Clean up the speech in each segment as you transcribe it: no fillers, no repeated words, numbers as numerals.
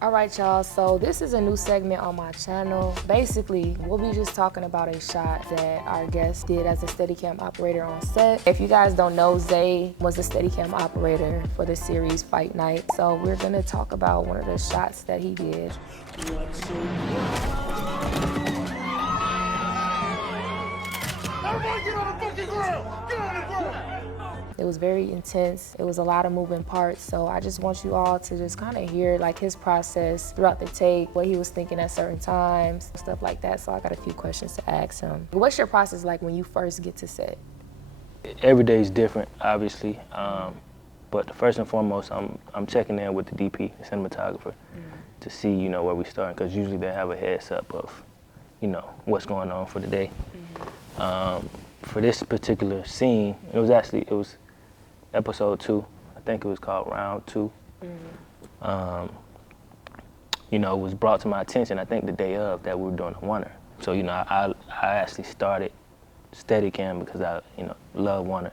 All right, y'all, so this is a new segment on my channel. Basically, we'll be just talking about a shot that our guest did as a Steadicam operator on set. If you guys don't know, Zay was a Steadicam operator for the series Fight Night. So we're gonna talk about one of the shots that he did. Everybody get on the fucking ground! Get on the ground! It was very intense. It was a lot of moving parts. So I just want you all to just kind of hear like his process throughout the take, what he was thinking at certain times, stuff like that. So I got a few questions to ask him. What's your process like when you first get to set? Every day is different, obviously. But first and foremost, I'm checking in with the DP, the cinematographer, to see, you know, where we starting, because usually they have a heads up of, you know, what's going on for the day. For this particular scene, it was episode 2. I think it was called round 2. You know, it was brought to my attention, I think the day of, that we were doing a oneer. So, you know, I actually started Steadicam because I, you know, love oneers.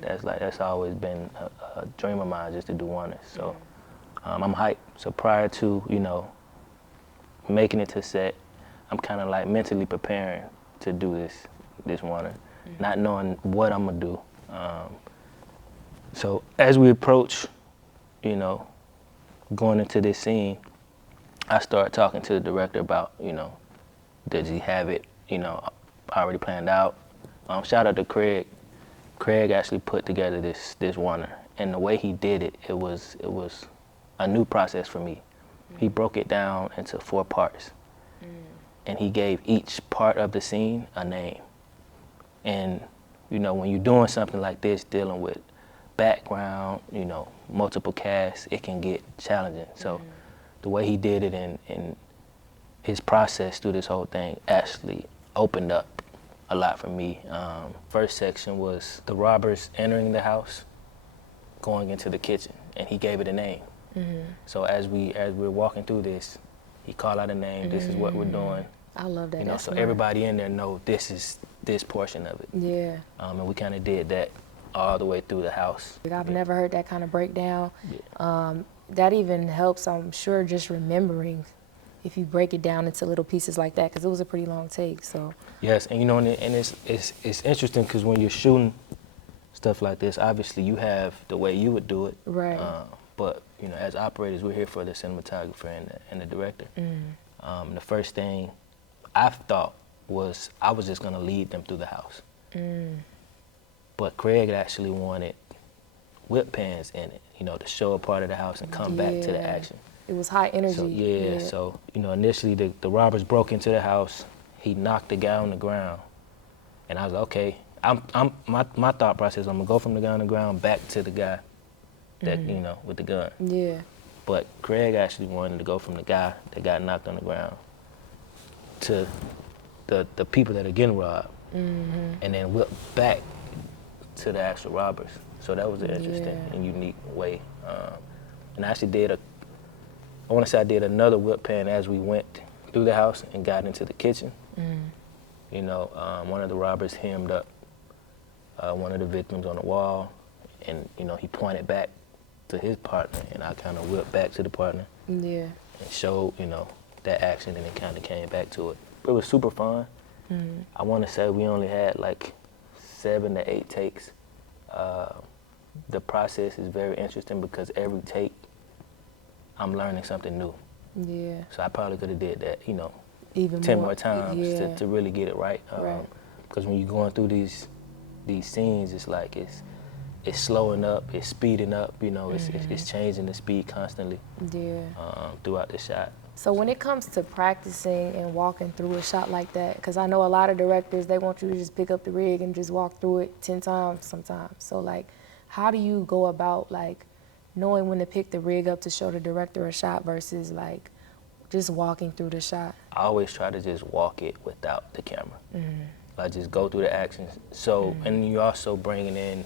That's always been a dream of mine, just to do oneers. So I'm hyped. So prior to, you know, making it to set, I'm kind of like mentally preparing to do this oneer, not knowing what I'm gonna do. So as we approach, you know, going into this scene, I started talking to the director about, you know, does he have it, you know, already planned out. Shout out to Craig. Craig actually put together this oneer, and the way he did it, it was a new process for me. He broke it down into 4 parts, and he gave each part of the scene a name. And you know, when you're doing something like this, dealing with background, you know, multiple casts, it can get challenging. So the way he did it and his process through this whole thing actually opened up a lot for me. First section was the robbers entering the house, going into the kitchen, and he gave it a name. So as we're walking through this, he called out a name. This is what we're doing. I love that. You know, That's so smart. Everybody in there know this is this portion of it. Yeah. And we kind of did that all the way through the house. I've never heard that kind of breakdown. That even helps, I'm sure, just remembering if you break it down into little pieces like that, because it was a pretty long take. So yes, and you know, and it's interesting because when you're shooting stuff like this, obviously you have the way you would do it. Right. But you know, as operators, we're here for the cinematographer and the director. The first thing I thought was I was just gonna lead them through the house. But Craig actually wanted whip pans in it, you know, to show a part of the house and come back to the action. It was high energy. So so you know, initially the robbers broke into the house. He knocked the guy on the ground, and I was like, okay. My thought process, I'm gonna go from the guy on the ground back to the guy that you know, with the gun. Yeah. But Craig actually wanted to go from the guy that got knocked on the ground to the people that are getting robbed, and then whip back to the actual robbers. So that was an interesting and unique way. And I actually I want to say I did another whip pan as we went through the house and got into the kitchen. You know, one of the robbers hemmed up one of the victims on the wall, and you know, he pointed back to his partner, and I kind of whipped back to the partner. Yeah. And showed, you know, that action, and it kind of came back to it. It was super fun. I want to say we only had like 7 to 8 takes. The process is very interesting because every take, I'm learning something new. Yeah. So I probably could have did that, you know, Even 10 more times yeah. to really get it right. Right. Because when you're going through these scenes, it's like it's slowing up, it's speeding up, you know, it's changing the speed constantly. Yeah. Throughout the shot. So when it comes to practicing and walking through a shot like that, because I know a lot of directors, they want you to just pick up the rig and just walk through it 10 times sometimes. So like, how do you go about like knowing when to pick the rig up to show the director a shot versus like just walking through the shot? I always try to just walk it without the camera. Like just go through the actions. So, and you're also bringing in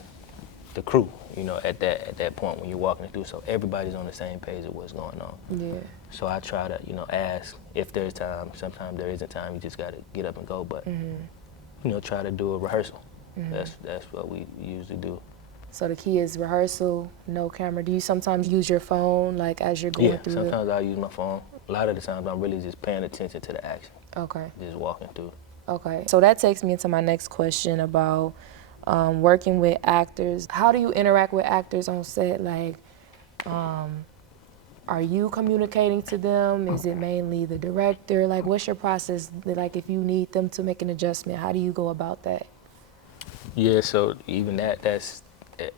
the crew, you know, at that point when you're walking it through, so everybody's on the same page of what's going on. Yeah. So I try to, you know, ask if there's time. Sometimes there isn't time, you just gotta get up and go, but, you know, try to do a rehearsal. That's what we usually do. So the key is rehearsal, no camera. Do you sometimes use your phone, like, as you're going through it? Sometimes I use my phone. A lot of the times I'm really just paying attention to the action. Okay. Just walking through. Okay. So that takes me into my next question about working with actors. How do you interact with actors on set? Like, are you communicating to them? Is it mainly the director? Like, what's your process? Like, if you need them to make an adjustment, how do you go about that? Yeah, so even that's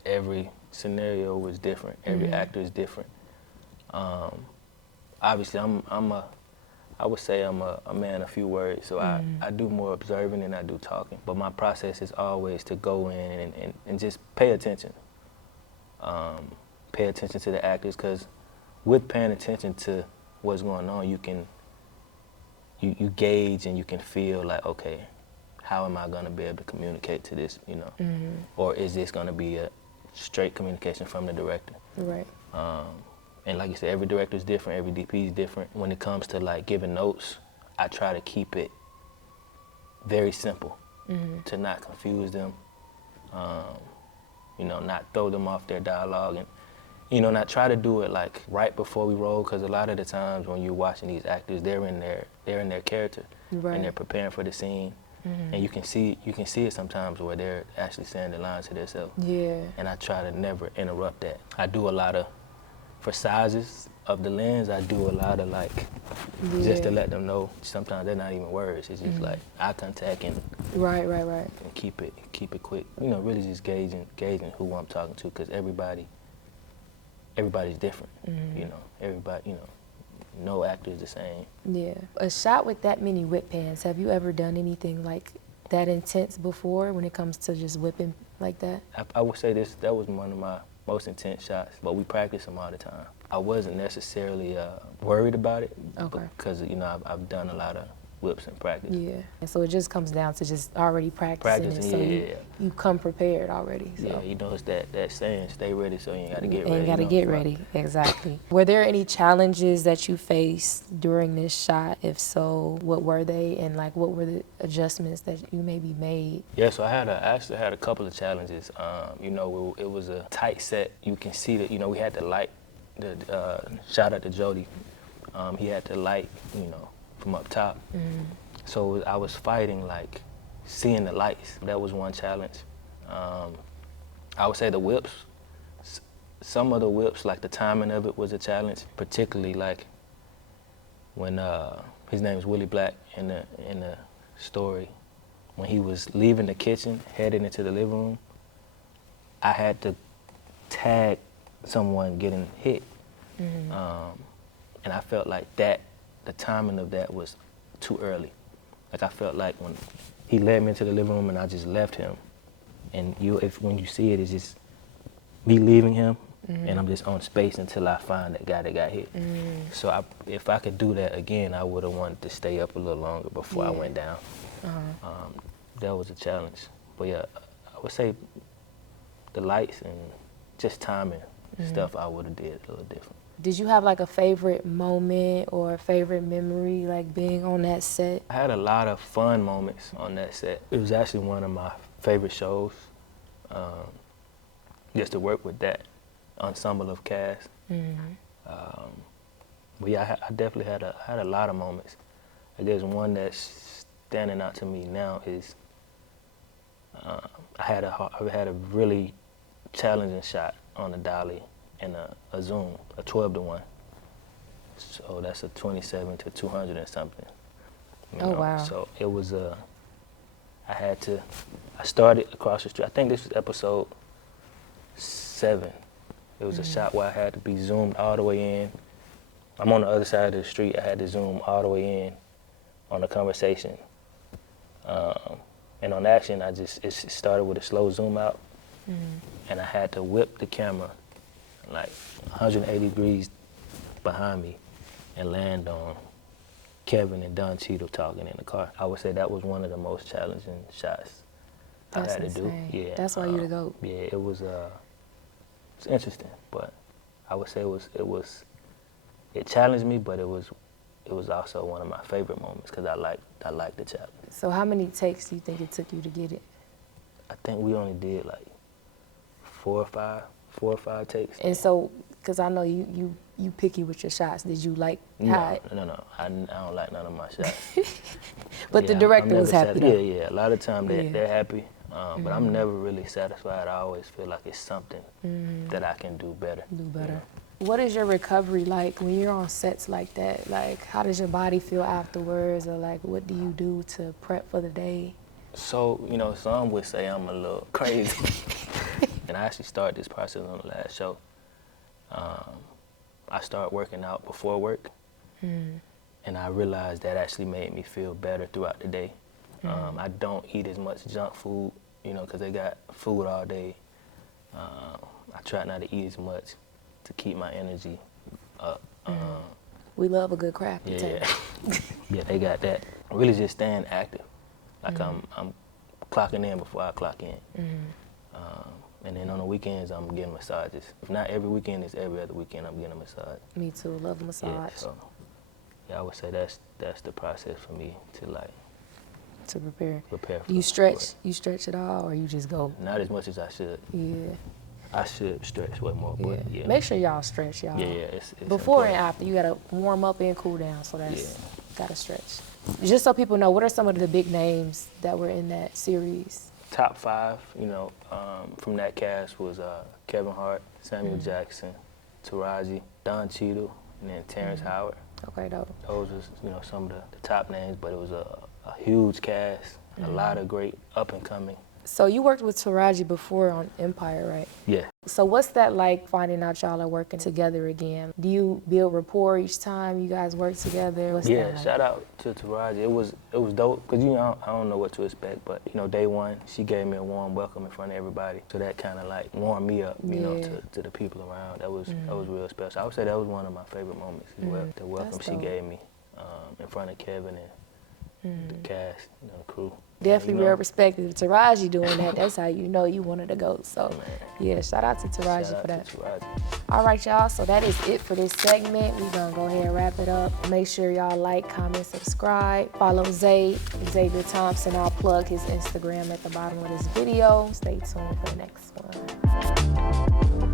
every scenario was different. Every actor is different. Obviously, I would say I'm a man of few words, so I do more observing than I do talking. But my process is always to go in and just pay attention. Pay attention to the actors, because with paying attention to what's going on, you gauge and you can feel like, okay, how am I gonna be able to communicate to this, or is this gonna be a straight communication from the director? Right. And like you said, every director is different, every DP is different. When it comes to like giving notes, I try to keep it very simple to not confuse them, not throw them off their dialogue, and not try to do it like right before we roll, because a lot of the times when you're watching these actors, they're in their character, Right. and they're preparing for the scene, and you can see it sometimes where they're actually saying the lines to themselves. Yeah. And I try to never interrupt that. I do a lot of, for sizes of the lens, I do a lot of like, just to let them know, sometimes they're not even words, it's just like eye contact and Right. and keep it quick. Really just gauging who I'm talking to, because everybody's different. Everybody, no actor is the same. Yeah. A shot with that many whip pans, have you ever done anything like that intense before when it comes to just whipping like that? I would say that was one of my most intense shots, but we practice them all the time. I wasn't necessarily worried about it, because I've done a lot of whips in practice. Yeah. And so it just comes down to just already practicing it, so you come prepared already. So. Yeah, it's that saying, stay ready so you ain't got to get ready. Ain't got to get ready, exactly. Were there any challenges that you faced during this shot? If so, what were they, and like what were the adjustments that you maybe made? Yeah, so I actually had a couple of challenges. It was a tight set. You can see that, we had the light, shout out to Jody. He had the light, from up top. So I was fighting, like, seeing the lights. That was one challenge. I would say the whips, some of the whips, like the timing of it was a challenge, particularly like when his name is Willie Black in the story. When he was leaving the kitchen, heading into the living room, I had to tag someone getting hit. And I felt like the timing of that was too early. Like, I felt like when he led me into the living room and I just left him, and when you see it, it's just me leaving him, and I'm just on space until I find that guy that got hit. So if I could do that again, I would have wanted to stay up a little longer before I went down. That was a challenge. But yeah, I would say the lights and just timing stuff I would have did a little different. Did you have like a favorite moment or a favorite memory, like being on that set? I had a lot of fun moments on that set. It was actually one of my favorite shows, just to work with that ensemble of cast. But yeah, I definitely had a lot of moments. I guess one that's standing out to me now is I had a really challenging shot on a dolly and a zoom, a 12-to-1. So that's a 27 to 200 and something. Wow. So it was I started across the street. I think this was episode 7. It was a shot where I had to be zoomed all the way in. I'm on the other side of the street. I had to zoom all the way in on the conversation. And on action, it started with a slow zoom out. And I had to whip the camera like 180 degrees behind me and land on Kevin and Don Cheadle talking in the car. I would say that was one of the most challenging shots I had to do. Yeah, that's why you the GOAT. Yeah, it was it's interesting, but I would say it challenged me, but it was also one of my favorite moments because I like the challenge. So how many takes do you think it took you to get it? I think we only did like 4 or 5 takes. And so, because I know you picky with your shots. Did you like how? No. I don't like none of my shots. But the director was happy though. Yeah. A lot of times they're happy, but I'm never really satisfied. I always feel like it's something that I can do better. What is your recovery like when you're on sets like that? Like, how does your body feel afterwards, or like, what do you do to prep for the day? So, some would say I'm a little crazy. And I actually started this process on the last show. I started working out before work, and I realized that actually made me feel better throughout the day. I don't eat as much junk food, because they got food all day. I try not to eat as much to keep my energy up. We love a good crafty table. Yeah, they got that. Really just staying active. Like I'm clocking in before I clock in. And then on the weekends, I'm getting massages. If not every weekend, it's every other weekend I'm getting a massage. Me too, love a massage. Yeah, so I would say that's the process for me to prepare. For Do you stretch? You stretch at all, or you just go? Not as much as I should. Yeah. I should stretch way more, but yeah. Make sure y'all stretch, y'all. Yeah, it's before important. and after, you gotta warm up and cool down, so that's gotta stretch. Just so people know, what are some of the big names that were in that series? Top 5, from that cast was Kevin Hart, Samuel Jackson, Taraji, Don Cheadle, and then Terrence Howard. Okay, dope. Those are some of the top names, but it was a huge cast, a lot of great up and coming. So you worked with Taraji before on Empire, right? Yeah. So what's that like, finding out y'all are working together again? Do you build rapport each time you guys work together? What's that like? Shout out to Taraji. It was dope, because I don't know what to expect, but day one, she gave me a warm welcome in front of everybody. So that kind of like warmed me up, to the people around. That was real special. I would say that was one of my favorite moments as well. The welcome she gave me in front of Kevin and the cast, the crew. Definitely real respect. If Taraji doing that, that's how you know you wanted to go. So, shout out to Taraji for that. All right, y'all. So that is it for this segment. We're going to go ahead and wrap it up. Make sure y'all like, comment, subscribe. Follow Xavier Thompson. I'll plug his Instagram at the bottom of this video. Stay tuned for the next one.